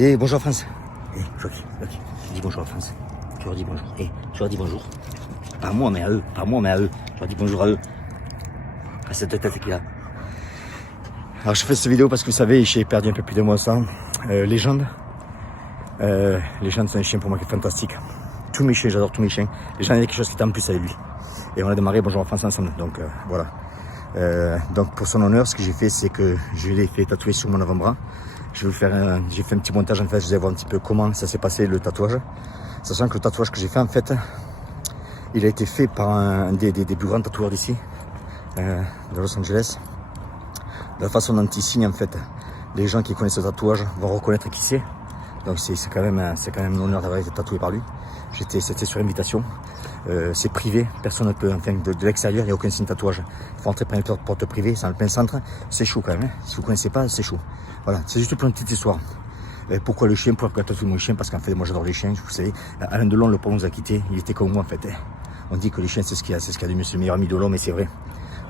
Et bonjour France. Joachim, je dis bonjour à France. Tu leur dis bonjour. Tu leur dis bonjour. Pas à moi, mais à eux. Pas à moi, mais à eux. Je leur dis bonjour à eux. À cette tête qu'il a. Alors je fais cette vidéo parce que vous savez, j'ai perdu un peu plus de mois sans Légende. Légende, c'est un chien pour moi qui est fantastique. Tous mes chiens, j'adore tous mes chiens. Légende, il y a quelque chose qui est en plus avec lui. Et on a démarré Bonjour en France ensemble. Donc voilà. Donc pour son honneur, ce que j'ai fait, c'est que je l'ai fait tatouer sur mon avant-bras. Je vais vous faire j'ai fait un petit montage en fait, je vais voir un petit peu comment ça s'est passé le tatouage. Sachant que le tatouage que j'ai fait en fait, il a été fait par un des plus grands tatoueurs d'ici, de Los Angeles. De la façon dont il signe en fait, les gens qui connaissent ce tatouage vont reconnaître qui c'est. Donc c'est quand même un honneur d'avoir été tatoué par lui. C'était sur invitation. C'est privé, personne ne peut, enfin de l'extérieur, il n'y a aucun signe de tatouage. Il faut entrer par une porte privée, c'est dans le plein centre. C'est chaud quand même, hein. Si vous ne connaissez pas, c'est chaud. Voilà, c'est juste pour une petite histoire. Pourquoi le chien? Pourquoi tatouer mon chien? Parce qu'en fait, moi j'adore les chiens, vous savez. Alain Delon, le pauvre nous a quittés, il était comme moi en fait. On dit que les chiens c'est ce qu'il y a de mieux, c'est le meilleur ami de l'homme et c'est vrai.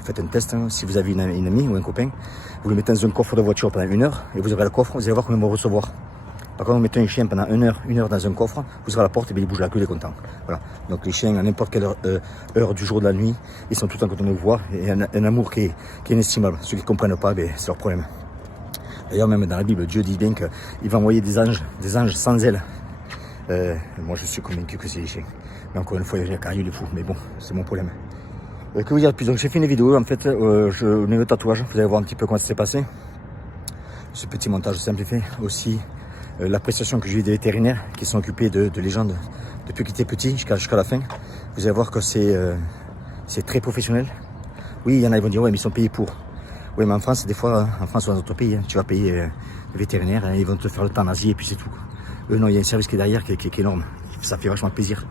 Faites un test, hein. Si vous avez une amie ou un copain, vous le mettez dans un coffre de voiture pendant 1 heure et vous aurez le coffre, vous allez voir comment il va recevoir. Par contre, vous mettez un chien pendant 1 heure dans un coffre, vous serez à la porte et bien il bouge la queue, il est content. Voilà. Donc les chiens, à n'importe quelle heure du jour, de la nuit, ils sont tout le temps contents de nous voir et un amour qui est inestimable. Ceux qui ne comprennent pas, ben, c'est leur problème. D'ailleurs, même dans la Bible, Dieu dit bien qu'il va envoyer des anges sans ailes. Moi, je suis convaincu que c'est les chiens. Mais encore une fois, il y a Caillou, il est fou. Mais bon, c'est mon problème. Que vous dire de plus? Donc, j'ai fait une vidéo, en fait, au niveau tatouage. Vous allez voir un petit peu comment ça s'est passé. Ce petit montage simplifié. Aussi, l'appréciation que j'ai eu des vétérinaires qui sont occupés de Légende depuis qu'il était petit jusqu'à la fin. Vous allez voir que c'est très professionnel. Oui, il y en a qui vont dire, ouais, mais ils sont payés pour. Oui, mais en France, des fois, en France ou dans d'autres pays, hein, tu vas payer les vétérinaires, hein, ils vont te faire le euthanasie et puis c'est tout. Eux, non, il y a un service qui est derrière qui est énorme. Ça fait vachement plaisir.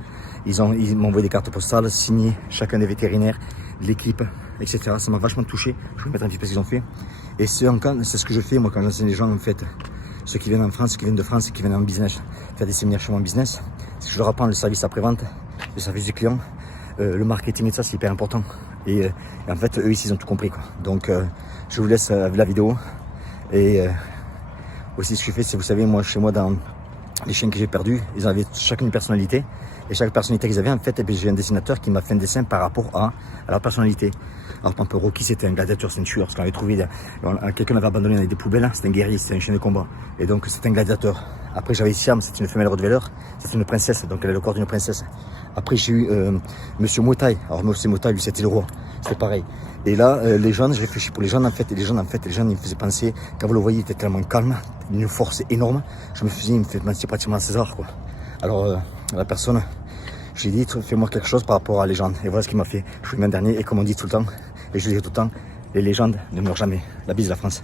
Ils m'ont envoyé des cartes postales signées, chacun des vétérinaires, l'équipe, etc. Ça m'a vachement touché. Je vais vous mettre un petit peu ce qu'ils ont fait. Et c'est ce que je fais, moi, quand j'enseigne les gens, en fait, ceux qui viennent en France, ceux qui viennent de France, qui viennent en business, faire des séminaires chez moi en business, c'est que je leur apprends le service après-vente, le service du client, le marketing et ça, c'est hyper important. Et en fait, eux ici, ils ont tout compris, quoi. Donc, je vous laisse la vidéo. Et aussi, ce que je fais, c'est, vous savez, moi, chez moi, dans les chiens que j'ai perdus, ils avaient chacun une personnalité. Et chaque personnalité qu'ils avaient, en fait, j'ai un dessinateur qui m'a fait un dessin par rapport à leur personnalité. Alors, par exemple, Rocky, c'était un gladiateur, c'est un tueur. Parce qu'on avait trouvé, quelqu'un l'avait abandonné dans des poubelles, c'était un guerrier, c'était un chien de combat. Et donc, c'était un gladiateur. Après, j'avais Siam, c'est une femelle Rottweiler, c'est une princesse, donc elle a le corps d'une princesse. Après, j'ai eu Monsieur Motai. Alors, Monsieur Motai, lui, c'était le roi. C'est pareil. Et là, les jeunes, je réfléchis pour les jeunes, en fait. Et les jeunes, ils me faisaient penser, quand vous le voyez, il était tellement calme, une force énorme. Il me fait penser pratiquement à César, quoi. Alors, la personne, j'ai dit, fais-moi quelque chose par rapport à Légende. Et voilà ce qu'il m'a fait. Je suis le dernier, et comme on dit tout le temps, et je le dis tout le temps, les légendes ne meurent jamais. La bise, la France.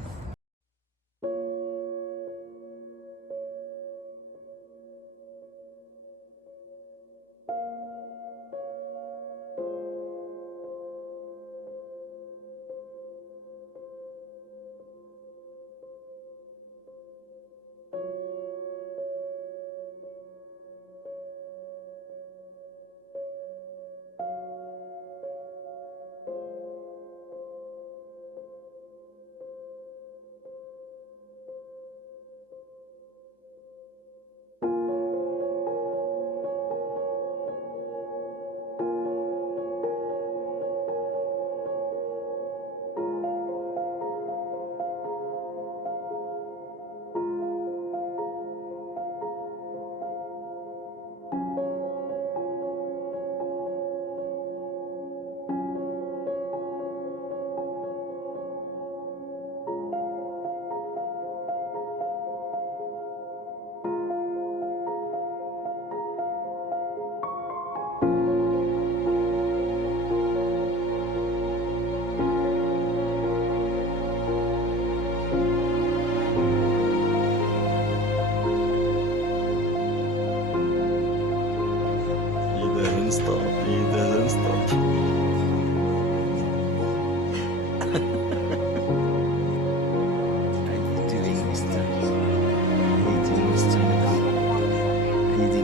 He doesn't stop.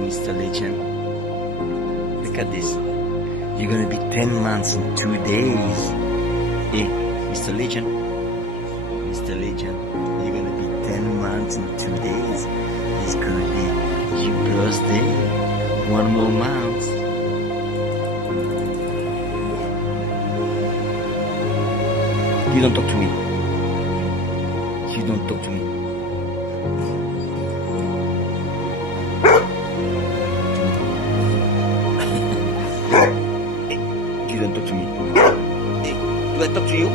Mr. Legend. Look at this. You're gonna be 10 months in 2 days. Hey, Mr. Legend. Mr. Legend, you're gonna be 10 months in 2 days. It's gonna be your birthday. One more month. You don't talk to me. You don't talk to me. You don't talk to me. Hey, do I talk to you?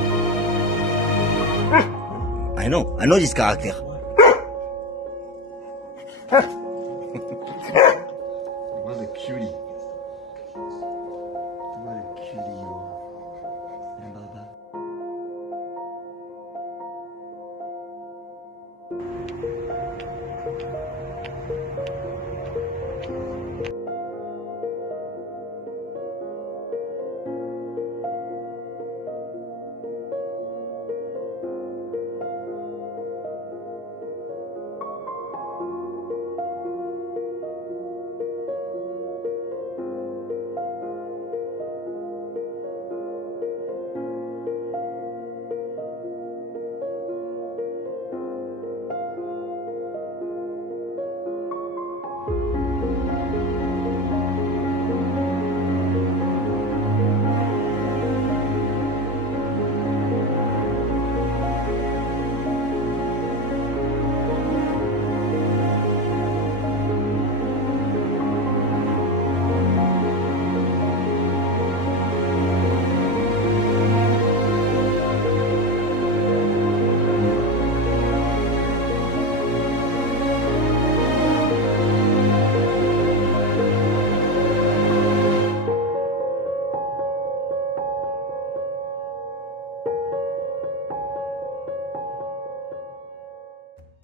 I know this character. What a cutie.